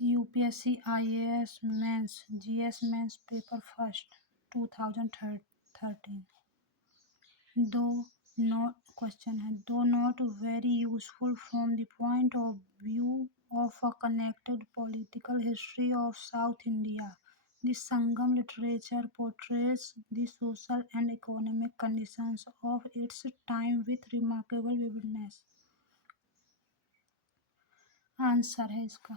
UPSC IAS Mains GS Mains Paper First 2013. Though not question है though not very useful from the point of view of a connected political history of South India, the Sangam literature portrays the social and economic conditions of its time with remarkable vividness. Answer है इसका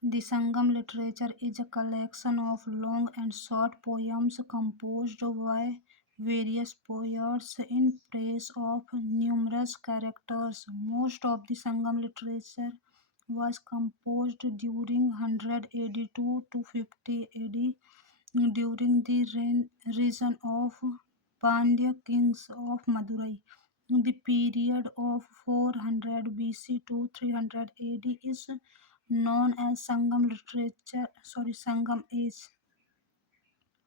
The Sangam literature is a collection of long and short poems composed by various poets in praise of numerous characters. Most of the Sangam literature was composed during 100 AD to 50 AD during the reign of Pandya kings of Madurai. The period of 400 BC to 300 AD is known as Sangam age.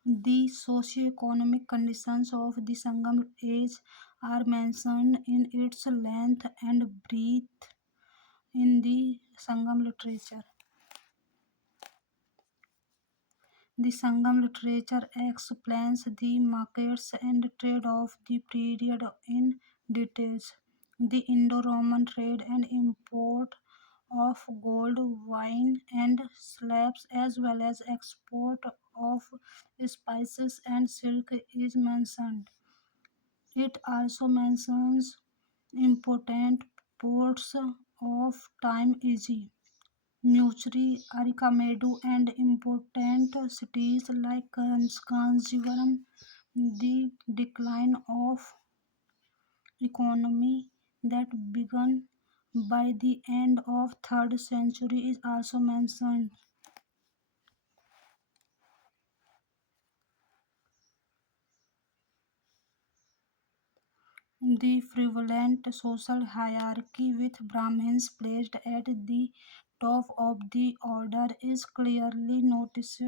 The socio-economic conditions of the Sangam age are mentioned in its length and breadth in the Sangam literature. The Sangam literature explains the markets and trade of the period in details. The Indo-Roman trade and import of gold, wine, and slaves, as well as export of spices and silk, is mentioned. It also mentions important ports of time Aegean, Muchiri, Arikamedu, and important cities like Kanjivaram. The decline of economy that began by the end of 3rd century is also mentioned. The prevalent social hierarchy with Brahmins placed at the top of the order is clearly noticed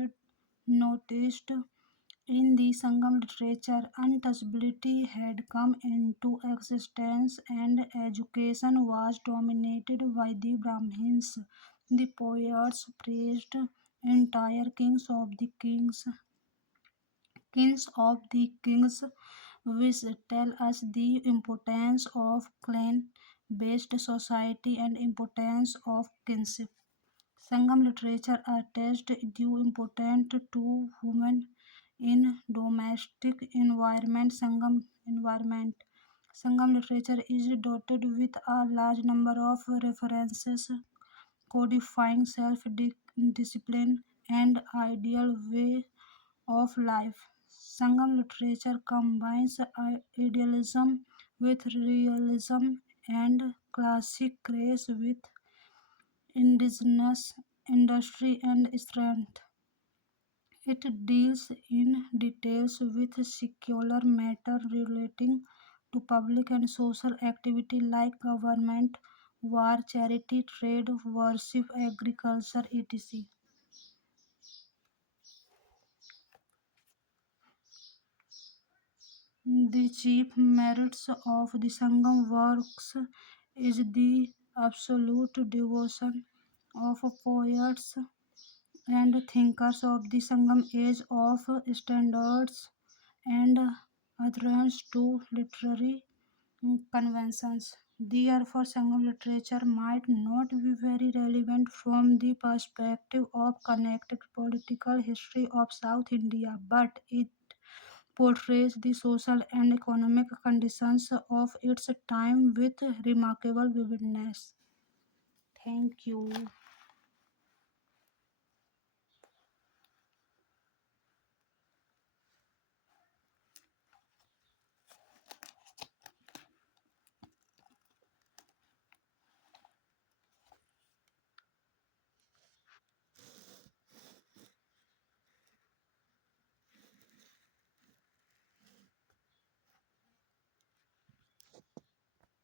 in the Sangam literature. Untouchability had come into existence and education was dominated by the Brahmins. The poets praised entire kings, which tell us the importance of clan-based society and importance of kinship. Sangam literature attached due importance to women in domestic environment. Sangam literature is dotted with a large number of references codifying self-discipline and ideal way of life. Sangam literature combines idealism with realism and classic grace with indigenous industry and strength. It deals in details with secular matter relating to public and social activity like government, war, charity, trade, worship, agriculture, etc. The chief merits of the Sangam works is the absolute devotion of poets and thinkers of the Sangam age of standards and adherence to literary conventions. Therefore, Sangam literature might not be very relevant from the perspective of connected political history of South India, but it portrays the social and economic conditions of its time with remarkable vividness. Thank you.